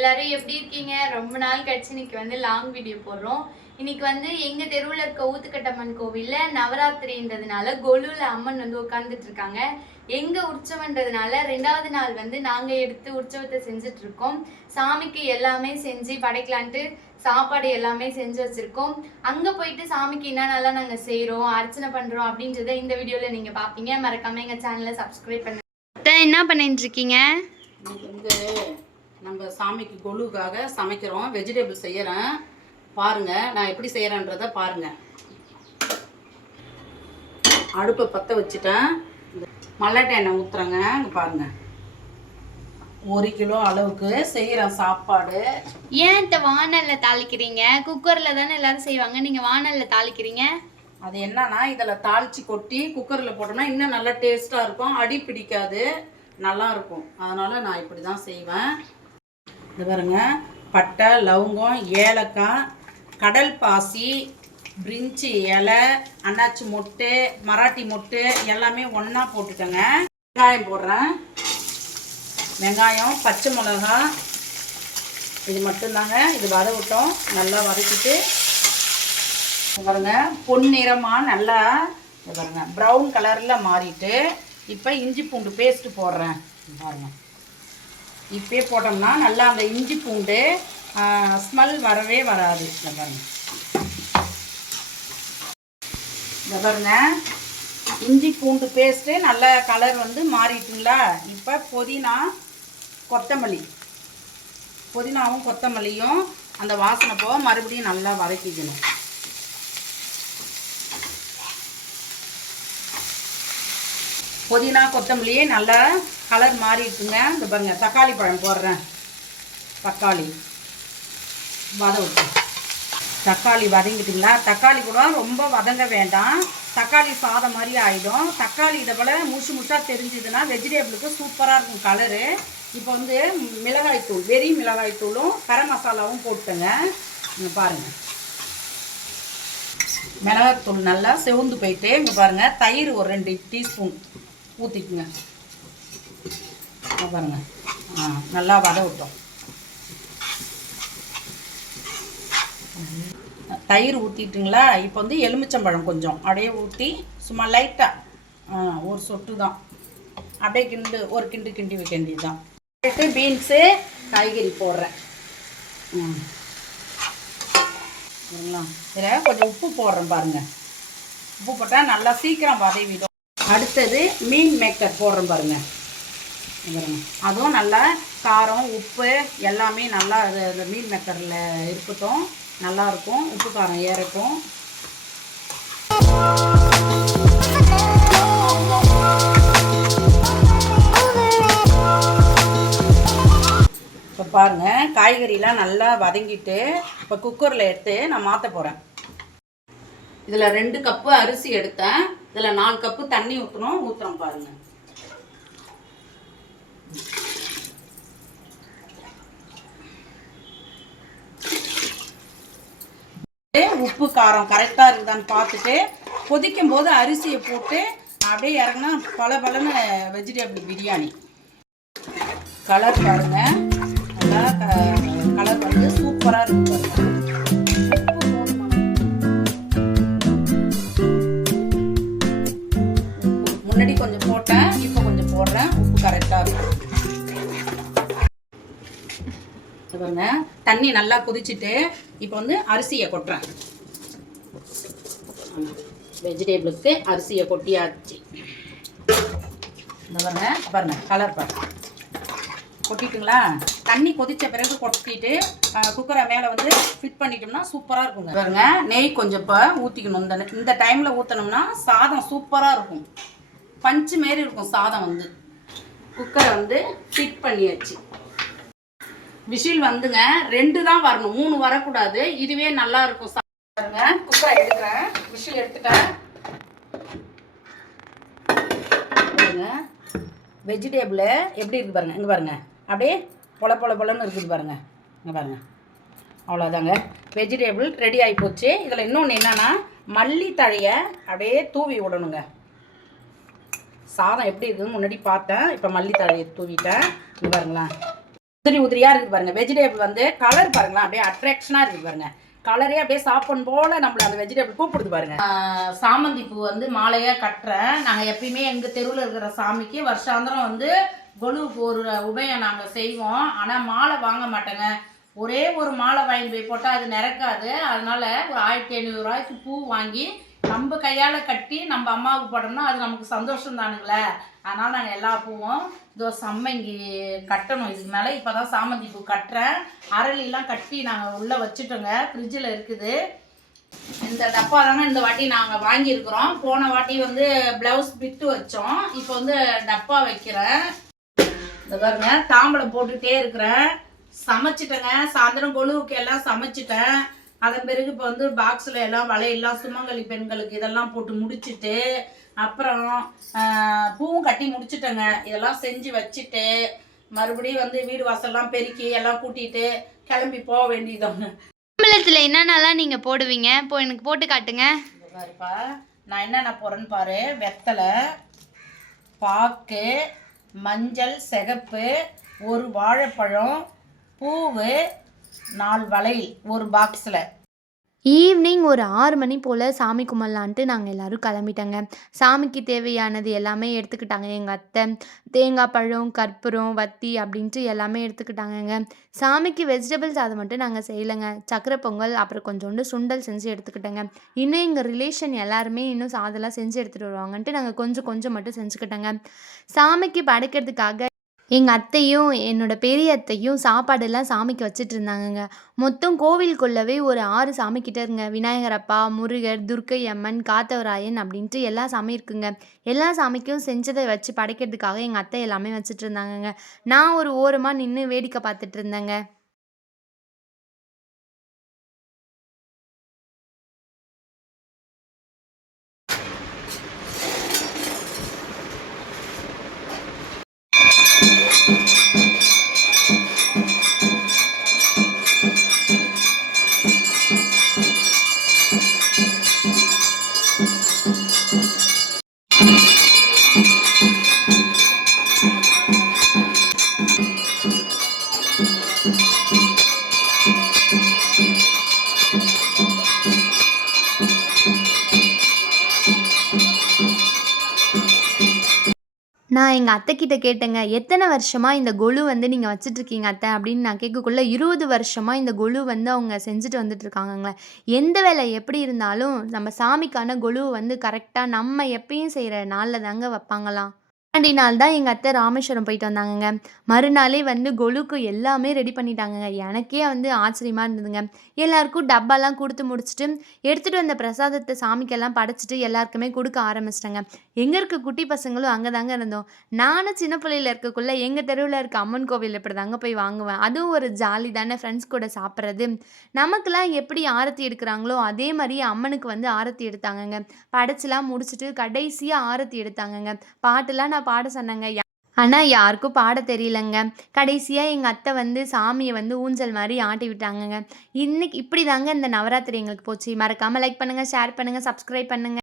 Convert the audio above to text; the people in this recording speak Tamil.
எல்லாரும் எப்படி இருக்கீங்க? ரொம்ப நாள் கழிச்சு இன்னைக்கு வந்து லாங் வீடியோ போடுறோம். இன்னைக்கு வந்து எங்க தெருவில் இருக்க ஊத்துக்கட்டம்மன் கோவில்ல நவராத்திரின்றதுனால கொலுல அம்மன் வந்து உட்கார்ந்துட்டு இருக்காங்க. எங்க உற்சவன்றதுனால 2வது நாள் வந்து நாங்க எடுத்து உற்சவத்தை செஞ்சுட்டு இருக்கோம். சாமிக்கு எல்லாமே செஞ்சு படைக்கலான்ட்டு சாப்பாடு எல்லாமே செஞ்சு வச்சிருக்கோம். அங்க போயிட்டு சாமிக்கு என்னென்னலாம் நாங்க செய்யறோம், அர்ச்சனை பண்றோம் அப்படின்றத இந்த வீடியோல நீங்க பாப்பீங்க. மறக்காம எங்க சேனலை சப்ஸ்கிரைப் பண்ணுங்க. என்ன பண்ணிட்டு இருக்கீங்க? வந்து நம்ம சாமிக்கு கொலுக்காக சமைக்கிறோம். வெஜிடபிள் செய்யறேன் பாருங்க. நான் எப்படி செய்யறேன்றத பாருங்க. அடுப்பை பற்ற வச்சுட்டேன். மல்லாட்டை எண்ணெய் ஊற்றுறேங்க. இங்கே பாருங்க, 1 கிலோ அளவுக்கு செய்கிறேன் சாப்பாடு. ஏன் இந்த வானல்ல தாளிக்கிறீங்க? குக்கரில் தானே எல்லாரும் செய்வாங்க, நீங்கள் வானல்ல தாளிக்கிறீங்க? அது என்னன்னா, இதில் தாளித்து கொட்டி குக்கரில் போட்டோம்னா இன்னும் நல்லா டேஸ்ட்டாக இருக்கும், அடி பிடிக்காது, நல்லா இருக்கும். அதனால் நான் இப்படி தான் செய்வேன். இது பாருங்க, பட்டை, லவங்கம், ஏலக்காய், கடல் பாசி, பிரிஞ்சி இலை, அன்னாச்சி மொட்டு, மராட்டி மொட்டு எல்லாமே ஒன்றா போட்டுட்டேங்க. வெங்காயம் போடுறேன். வெங்காயம், பச்சை மிளகா, இது மட்டும்தாங்க. இது வதவிட்டோம். நல்லா வதக்கிட்டு பாருங்க, பொன்னிறமாக நல்லா பாருங்க ப்ரௌன் கலரில் மாறிட்டு இப்போ இஞ்சி பூண்டு பேஸ்ட்டு போடுறேன். பாருங்க, இப்போயே போட்டோம்னா நல்லா அந்த இஞ்சி பூண்டு ஸ்மெல் வரவே வராது. இந்த பாருங்க, இந்த பாருங்க இஞ்சி பூண்டு பேஸ்ட்டு நல்ல கலர் வந்து மாறிட்டுங்களா. இப்போ புதினாவும் கொத்தமல்லியும் அந்த வாசனை போக மறுபடியும் நல்லா வதக்கிக்கணும். புதினா கொத்தமல்லியே நல்லா கலர் மாறிட்டுங்க. இந்த பாருங்க, தக்காளி பழம் போடுறேன். தக்காளி தக்காளி வதங்கிட்டுங்களா. தக்காளி கூட ரொம்ப வதங்க வேண்டாம், தக்காளி சாதம் மாதிரி ஆகிடும். தக்காளி இதை போல் முஷாக தெரிஞ்சுதுன்னா வெஜிடபிளுக்கு சூப்பராக இருக்கும் கலரு. இப்போ வந்து மிளகாய்த்தூள், வெறி மிளகாய்த்தூளும் கரம் மசாலாவும் போட்டுங்க. இங்கே பாருங்கள், மிளகாய்த்தூள் நல்லா செவந்து போயிட்டு இங்கே பாருங்கள், தயிர் ஒரு 2 டீஸ்பூன் ஊற்றிக்குங்க. பாருங்கள், நல்லா வதவிட்டோம். தயிர் ஊற்றிட்டுங்களா. இப்போ வந்து எலுமிச்சம்பழம் கொஞ்சம் அப்படியே ஊற்றி சும்மா லைட்டாக ஒரு சொட்டு தான் அப்படியே ஒரு கிண்டி வைக்க வேண்டியது தான். பீன்ஸு காய்கறி போடுறேன். இதில் கொஞ்சம் உப்பு போடுறேன் பாருங்கள். உப்பு போட்டால் நல்லா சீக்கிரம் வதவிடும். அடுத்தது மீன் மேக்கர் போடுறேன் பாருங்கள். அதுவும் நல்லா காரம் உப்பு எல்லாமே நல்லா அது மீன் மேக்கரில் இருக்கட்டும், நல்லாயிருக்கும். உப்பு காரம் ஏறட்டும். இப்போ பாருங்கள், காய்கறிலாம் நல்லா வதங்கிட்டு இப்போ குக்கரில் எடுத்து நான் மாற்ற போகிறேன். இதில் 2 கப்பு அரிசி எடுத்தேன். இதில் 4 கப்பு தண்ணி ஊற்றுறோம் பாருங்கள். உப்பு காரம் கரெக்டாக இருக்குதான்னு பார்த்துட்டு கொதிக்கும் போது அரிசியை போட்டு அப்படியே இறங்கினா பலன்னு வெஜிடபிள் பிரியாணி. கலர் பாருங்க, நல்லா கலர் வந்து சூப்பராக இருக்கு பாருங்க. முன்னாடி கொஞ்சம் போட்டேன், இப்போ கொஞ்சம் போடுறேன். உப்பு கரெக்டாக இருக்கும். பாருங்க, தண்ணி நல்லா கொதிச்சுட்டு இப்போ வந்து அரிசியை கொட்டுறேன். வெஜிடபிளுக்கு அரிசியை கொட்டியாச்சு. இந்த பாருங்க கலர் பாருங்க கொட்டிட்டுங்களா. தண்ணி கொதித்த பிறகு கொட்டிட்டு குக்கரை மேலே வந்து ஃபிட் பண்ணிட்டோம்னா சூப்பராக இருக்குங்க. பாருங்க, நெய் கொஞ்சம் இப்போ ஊற்றிக்கணும். இந்த டைமில் ஊற்றினோம்னா சாதம் சூப்பராக இருக்கும், பஞ்சு மாரி இருக்கும் சாதம். வந்து குக்கரை வந்து ஃபிட் பண்ணியாச்சு. விசில் வந்துங்க 2 தான் வரணும், 3 வரக்கூடாது. இதுவே நல்லா இருக்கும். பாருங்க, குக்கரை எடுக்கிறேன். விசில் எடுத்துட்டேன். பாருங்க, வெஜிடபிள் எப்படி இருக்குது பாருங்க. இங்கே பாருங்க, அப்படியே பொலன்னு இருக்குது பாருங்க. இங்கே பாருங்க, அவ்வளோதாங்க. வெஜிடபிள் ரெடி ஆகி போச்சு. இதில் இன்னொன்று என்னன்னா, மல்லித்தழையை அப்படியே தூவி விடணுங்க. சாதம் எப்படி இருக்குதுன்னு முன்னாடி பார்த்தேன், இப்போ மல்லித்தழையை தூவிட்டேன். இங்கே பாருங்களேன், உதிரியாக இருக்குது பாருங்கள். வெஜிடபிள் வந்து கலர் பாருங்களேன், அப்படியே அட்ராக்ஷனாக இருக்குது பாருங்கள். கலரே அப்படியே சாப்பிடும் போல் நம்மளை அந்த வெஜிடபிள் கூப்பிடுது பாருங்க. சாமந்தி பூ வந்து மாலையாக கட்டுறேன். நாங்கள் எப்பயுமே எங்கள் தெருவில் இருக்கிற சாமிக்கு வருஷாந்திரம் வந்து கொலுவுக்கு ஒரு உபயம் நாங்கள் செய்வோம். ஆனால் மாலை வாங்க மாட்டேங்க. ஒரே ஒரு மாலை வாங்கி போய் போட்டால் அது நிறக்காது. அதனால ஒரு 1500 ரூபாய்க்கு பூ வாங்கி நம்ம கையால் கட்டி நம்ம அம்மாவுக்கு போட்டோம்னா அது நமக்கு சந்தோஷம் தானுங்களே. அதனால் நாங்கள் எல்லா பூவும் இதோ சம்மங்கி கட்டணும் இதுக்கு மேலே. இப்போ தான் சாமந்தி பூ கட்டுறேன். அரளிலாம் கட்டி நாங்கள் உள்ளே வச்சுட்டோங்க, ஃப்ரிட்ஜில் இருக்குது. இந்த டப்பா தாங்க இந்த வாட்டி நாங்கள் வாங்கியிருக்கிறோம். போன வாட்டி வந்து ப்ளவுஸ் பிட்டு வச்சோம், இப்போ வந்து டப்பா வைக்கிறேன். இந்த பாருங்க, தாம்பளம் போட்டுகிட்டே இருக்கிறேன். சமைச்சிட்டேங்க, சாயந்தரம் கொலுவுக்கு எல்லாம் சமைச்சிட்டேன். அதன் பிறகு இப்போ வந்து பாக்ஸில் எல்லாம் வலையெல்லாம் சுமங்கலி பெண்களுக்கு இதெல்லாம் போட்டு முடிச்சுட்டு அப்புறம் பூவும் கட்டி முடிச்சுட்டேங்க. இதெல்லாம் செஞ்சு வச்சுட்டு மறுபடியும் வந்து வீடு வாசல்லாம் பெருக்கி எல்லாம் கூட்டிட்டு கிளம்பி போக வேண்டியதாங்க. மாம்பழத்தில் என்னென்னலாம் நீங்கள் போடுவீங்க? இப்போ எனக்கு போட்டு காட்டுங்க. பாருப்பா, நான் என்னென்ன போடுறேன்னு பாரு. வெத்தலை, பாக்கு, மஞ்சள், சிகப்பு, ஒரு வாழைப்பழம், பூவு, 4 வளையல் ஒரு பாக்ஸில். ஈவினிங் ஒரு 6 மணி போல் சாமி கும்பிட்லான்ட்டு நாங்கள் எல்லோரும் கிளம்பிட்டோங்க. சாமிக்கு தேவையானது எல்லாமே எடுத்துக்கிட்டாங்க எங்கள் அத்தை. தேங்காய் பழம், கற்பூரம், வத்தி அப்படின்ட்டு எல்லாமே எடுத்துக்கிட்டாங்கங்க. சாமிக்கு வெஜிடபிள் சாதம் மட்டும் நாங்கள் செய்யலைங்க. சக்கரை பொங்கல் அப்புறம் கொஞ்சோண்டு சுண்டல் செஞ்சு எடுத்துக்கிட்டோங்க. இன்னும் எங்கள் ரிலேஷன் எல்லாருமே இன்னும் சாதம்லாம் செஞ்சு எடுத்துகிட்டு வருவாங்கன்ட்டு நாங்கள் கொஞ்சம் கொஞ்சம் மட்டும் செஞ்சுக்கிட்டோங்க. சாமிக்கு படைக்கிறதுக்காக எங்கள் அத்தையும் என்னோட பெரிய அத்தையும் சாப்பாடெல்லாம் சாமிக்கு வச்சுட்டு இருந்தாங்கங்க. மொத்தம் கோவிலுக்குள்ளவே ஒரு 6 சாமி கிட்ட இருங்க. விநாயகர் அப்பா, முருகர், துர்க்கை அம்மன், காத்தவராயன் அப்படின்ட்டு எல்லா சாமியும் இருக்குங்க. எல்லா சாமிக்கும் செஞ்சதை வச்சு படைக்கிறதுக்காக எங்கள் அத்தை எல்லாமே வச்சுட்டு இருந்தாங்கங்க. நான் ஒரு ஓரமாக நின்று வேடிக்கை பார்த்துட்டு இருந்தேங்க. நான் எங்கள் அத்தைக்கிட்ட கேட்டேங்க, எத்தனை வருஷமாக இந்த கொலு வந்து நீங்கள் வச்சுட்ருக்கீங்க அத்தை அப்படின்னு நான் கேட்கக்குள்ள 20 வருஷமாக இந்த கொலு வந்து அவங்க செஞ்சுட்டு வந்துட்டுருக்காங்கங்க. எந்த வேலை எப்படி இருந்தாலும் நம்ம சாமிக்கான கொலுவை வந்து கரெக்டாக நம்ம எப்பயும் செய்கிற நாளில் தாங்க வைப்பாங்களாம். முன்னாடி நாள் தான் எங்கள் அத்தை ராமேஸ்வரம் போயிட்டு வந்தாங்கங்க. மறுநாளே வந்து கொலுக்கு எல்லாமே ரெடி பண்ணிட்டாங்கங்க. எனக்கே வந்து ஆச்சரியமாக இருந்ததுங்க. எல்லாருக்கும் டப்பாலாம் கொடுத்து முடிச்சுட்டு எடுத்துகிட்டு வந்த பிரசாதத்தை சாமிக்கெல்லாம் படைச்சிட்டு எல்லாருக்குமே கொடுக்க ஆரம்பிச்சிட்டேங்க. எங்கே இருக்க குட்டி பசங்களும் அங்கே தாங்க இருந்தோம். நானும் சின்ன பிள்ளையில் இருக்கக்குள்ள எங்கள் தெருவில் இருக்க அம்மன் கோவில் இப்படி தாங்க போய் வாங்குவேன். அதுவும் ஒரு ஜாலி தானே ஃப்ரெண்ட்ஸ் கூட சாப்பிட்றது. நமக்கெல்லாம் எப்படி ஆரத்தி எடுக்கிறாங்களோ அதே மாதிரி அம்மனுக்கு வந்து ஆரத்தி எடுத்தாங்கங்க. படைச்சிலாம் முடிச்சுட்டு கடைசியாக ஆரத்தி எடுத்தாங்கங்க. பாட்டுலாம் நான் பாட சொன்னேங்க. ஆனால் யாருக்கும் பாட தெரியலங்க. கடைசியாக எங்கள் அத்தை வந்து சாமியை வந்து ஊஞ்சல் மாதிரி ஆட்டி விட்டாங்கங்க. இன்னைக்கு இப்படி தாங்க இந்த நவராத்திரி எங்களுக்கு போச்சு. மறக்காமல் லைக் பண்ணுங்கள், ஷேர் பண்ணுங்கள், சப்ஸ்கிரைப் பண்ணுங்கள்.